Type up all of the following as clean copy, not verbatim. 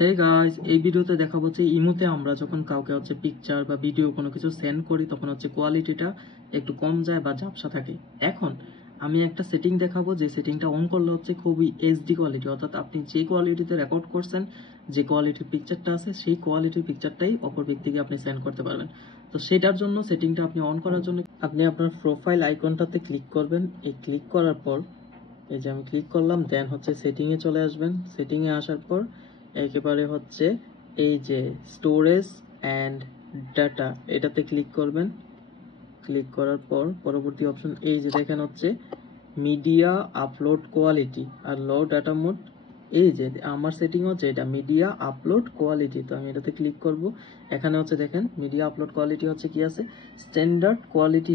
Hey guys, এই ভিডিওতে দেখাবো যে ইমোতে আমরা যখন কাউকে পিকচার বা ভিডিও কোনো কিছু সেন্ড করি তখন কোয়ালিটিটা একটু কম যায় বা ঝাপসা থাকে। এখন আমি একটা সেটিং দেখাবো, যে সেটিংটা অন করলে খুবই এইচডি কোয়ালিটি, অর্থাৎ আপনি যে কোয়ালিটিতে রেকর্ড করছেন, যে কোয়ালিটির পিকচারটা আছে সেই কোয়ালিটির পিকচারটাই অপর ব্যক্তিকে আপনি সেন্ড করতে পারবেন। তো সেটার জন্য সেটিংটা আপনি অন করার জন্য আপনি আপনার প্রোফাইল আইকনটাতে ক্লিক করবেন। এই ক্লিক করার পর এই যে আমি ক্লিক করলাম, দেন সেটিংয়ে চলে আসবেন। সেটিংয়ে আসার পর একেবারে এই যে স্টোরেজ অ্যান্ড ডাটা, এটাতে ক্লিক করবেন। ক্লিক করার পর পরবর্তী অপশন এই যে দেখেন মিডিয়া আপলোড কোয়ালিটি আর লো ডাটা মোড। এই যে আমার সেটিং এটা মিডিয়া আপলোড কোয়ালিটি, তো আমি এটাতে ক্লিক করব। এখানে দেখেন মিডিয়া আপলোড কোয়ালিটি কি আছে, স্ট্যান্ডার্ড কোয়ালিটি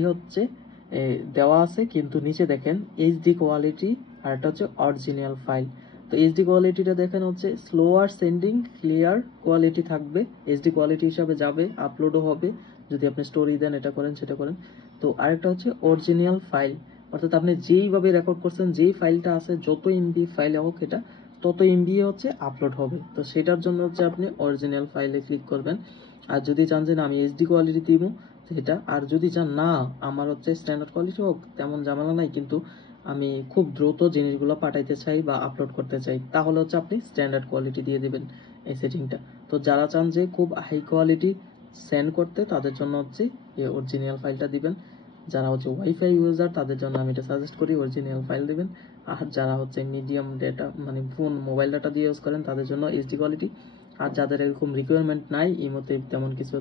দেওয়া আছে, কিন্তু নিচে দেখেন এইচডি কোয়ালিটি আর এটা অরিজিনাল ফাইল। তো এইচডি কোয়ালিটিটা দেখেন স্লোয়ার সেন্ডিং, ক্লিয়ার কোয়ালিটি থাকবে, এইচডি কোয়ালিটি হিসাবে যাবে, আপলোডও হবে যদি আপনি স্টোরি দেন, এটা করেন সেটা করেন। তো আরেকটা অরিজিনাল ফাইল, অর্থাৎ আপনি যেইভাবে রেকর্ড করছেন, যেই ফাইলটা আছে, যত এমবি ফাইল হোক এটা তত এমবি আপলোড হবে। তো সেটার জন্য আপনি অরিজিনাল ফাইলে ক্লিক করবেন। আর যদি চান যে না আমি এইচডি কোয়ালিটি দিব সেটা, আর যদি চান না আমার স্ট্যান্ডার্ড কোয়ালিটি হোক, তেমন ঝামেলা নাই, কিন্তু আমি খুব দ্রুত জিনিসগুলো পাঠাইতে চাই বা আপলোড করতে চাই, তাহলে আপনি স্ট্যান্ডার্ড কোয়ালিটি দিয়ে দিবেন এই সেটিংটা। তো যারা চান যে খুব হাই কোয়ালিটি সেন্ড করতে, তাদের জন্য এই অরিজিনাল ফাইলটা দিবেন। যারা ওয়াইফাই ইউজার, তাদের জন্য আমি এটা সাজেস্ট করি অরিজিনাল ফাইল দিবেন। আর যারা মিডিয়াম ডেটা মানে ফোন মোবাইল ডাটা দিয়ে ইউজ করেন, তাদের জন্য এইচডি কোয়ালিটি। আর যাদের এরকম রিকোয়ারমেন্ট নাই, ইমোতে তেমন কিছু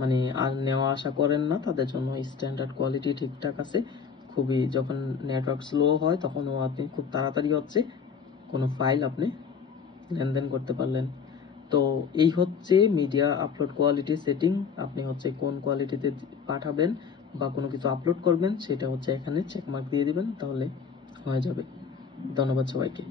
মানে আর নেওয়া আশা করেন না, তাদের জন্য স্ট্যান্ডার্ড কোয়ালিটি ঠিকঠাক আছে। খুবই যখন নেটওয়ার্ক স্লো হয় তখনও আপনি খুব তাড়াতাড়ি কোনো ফাইল আপনি লেনদেন করতে পারলেন। তো এই মিডিয়া আপলোড কোয়ালিটি সেটিং। আপনি কোন কোয়ালিটিতে পাঠাবেন বা কোনো কিছু আপলোড করবেন, সেটা এখানে চেকমার্ক দিয়ে দিবেন, তাহলে হয়ে যাবে। ধন্যবাদ সবাইকে।